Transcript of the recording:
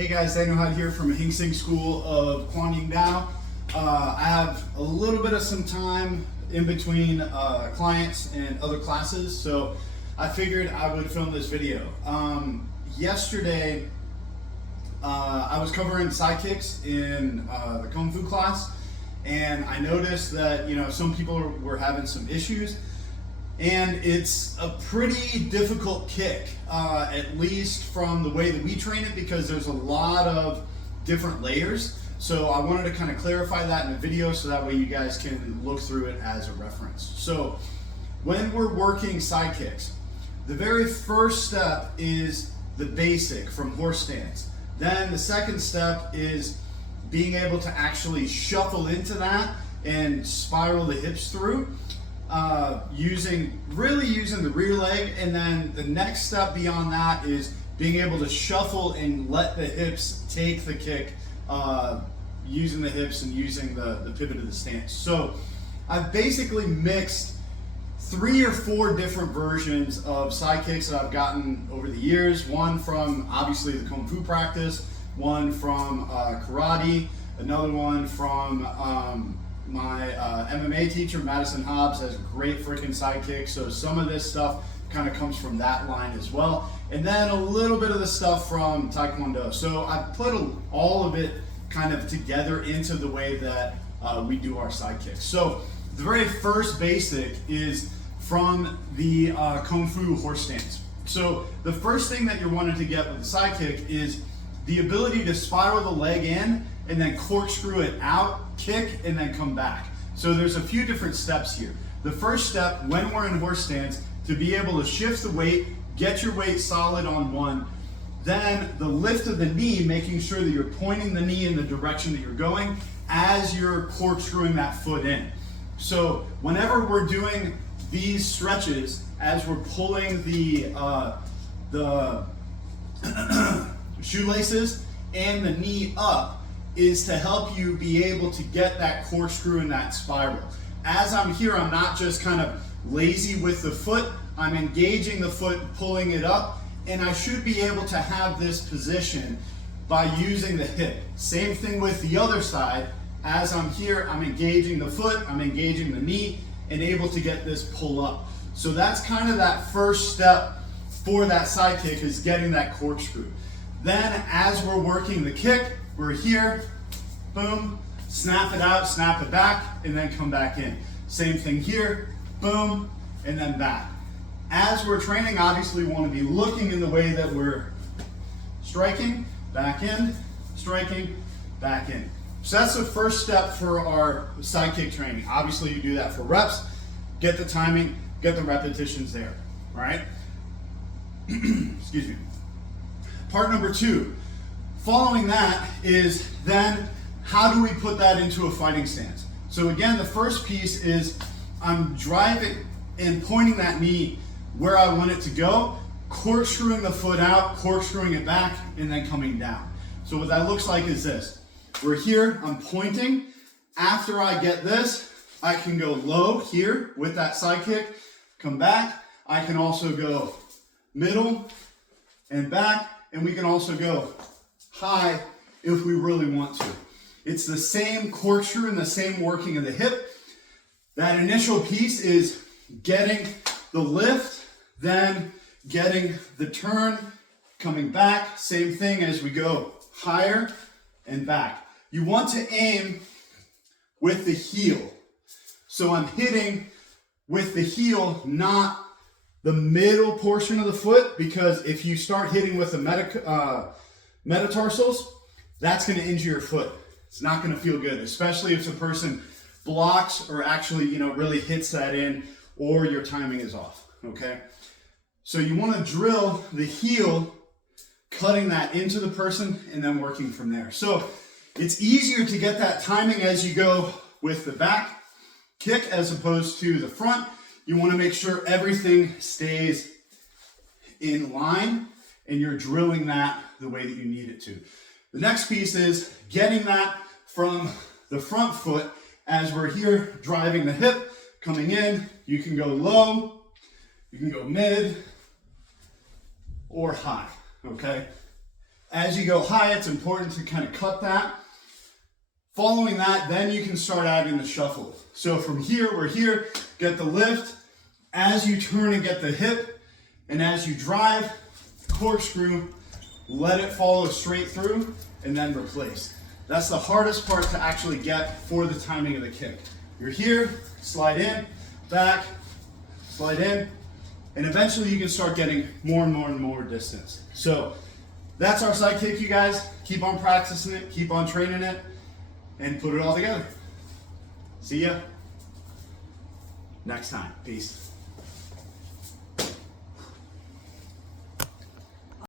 Hey guys, Daniel Hyde here from Hing Sing School of Kuan Yin Dao. I have a little bit of some time in between clients and other classes, so I figured I would film this video. Yesterday, I was covering side kicks in the Kung Fu class, and I noticed that some people were having some issues. And it's a pretty difficult kick, at least from the way that we train it, because there's a lot of different layers. So I wanted to kind of clarify that in a video so that way you guys can look through it as a reference. So when we're working side kicks, the very first step is the basic from horse stance. Then the second step is being able to actually shuffle into that and spiral the hips through. Using the rear leg, and then the next step beyond that is being able to shuffle and let the hips take the kick, using the hips and using the pivot of the stance. So I've basically mixed 3 or 4 different versions of side kicks that I've gotten over the years. One from obviously the Kung Fu practice, one from karate, another one from my MMA teacher, Madison Hobbs, has great freaking side kicks. So some of this stuff kind of comes from that line as well. And then a little bit of the stuff from Taekwondo. So I put all of it kind of together into the way that we do our side kicks. So the very first basic is from the Kung Fu horse stance. So the first thing that you're wanting to get with the side kick is the ability to spiral the leg in and then corkscrew it out, kick, and then come back. So there's a few different steps here. The first step, when we're in horse stance, to be able to shift the weight, get your weight solid on one, then the lift of the knee, making sure that you're pointing the knee in the direction that you're going as you're corkscrewing that foot in. So whenever we're doing these stretches, as we're pulling the shoelaces and the knee up, is to help you be able to get that corkscrew and that spiral. As I'm here, I'm not just kind of lazy with the foot, I'm engaging the foot, pulling it up, and I should be able to have this position by using the hip. Same thing with the other side. As I'm here, I'm engaging the foot, I'm engaging the knee, and able to get this pull up. So that's kind of that first step for that side kick, is getting that corkscrew. Then as we're working the kick, we're here, boom, snap it out, snap it back, and then come back in. Same thing here, boom, and then back. As we're training, obviously we want to be looking in the way that we're striking, back in, striking, back in. So that's the first step for our side kick training. Obviously you do that for reps, get the timing, get the repetitions there, all right? Excuse me. Part number 2. Following that is then how do we put that into a fighting stance? So again, the first piece is I'm driving and pointing that knee where I want it to go, corkscrewing the foot out, corkscrewing it back, and then coming down. So what that looks like is this. We're here, I'm pointing. After I get this, I can go low here with that side kick, come back. I can also go middle and back, and we can also go high if we really want to. It's the same corkscrew and the same working of the hip. That initial piece is getting the lift, then getting the turn, coming back. Same thing as we go higher and back. You want to aim with the heel. So I'm hitting with the heel, not the middle portion of the foot, because if you start hitting with the metatarsals, that's going to injure your foot. It's not going to feel good, especially if the person blocks or actually, really hits that in, or your timing is off, okay? So you want to drill the heel, cutting that into the person, and then working from there. So it's easier to get that timing as you go with the back kick as opposed to the front. You want to make sure everything stays in line and you're drilling that the way that you need it to. The next piece is getting that from the front foot as we're here driving the hip, coming in. You can go low, you can go mid, or high, okay? As you go high, it's important to kind of cut that. Following that, then you can start adding the shuffle. So from here, we're here, get the lift. As you turn and get the hip, and as you drive, corkscrew, let it follow straight through, and then replace. That's the hardest part to actually get for the timing of the kick. You're here, slide in, back, slide in, and eventually you can start getting more and more and more distance. So that's our side kick, you guys. Keep on practicing it, keep on training it, and put it all together. See ya next time. Peace.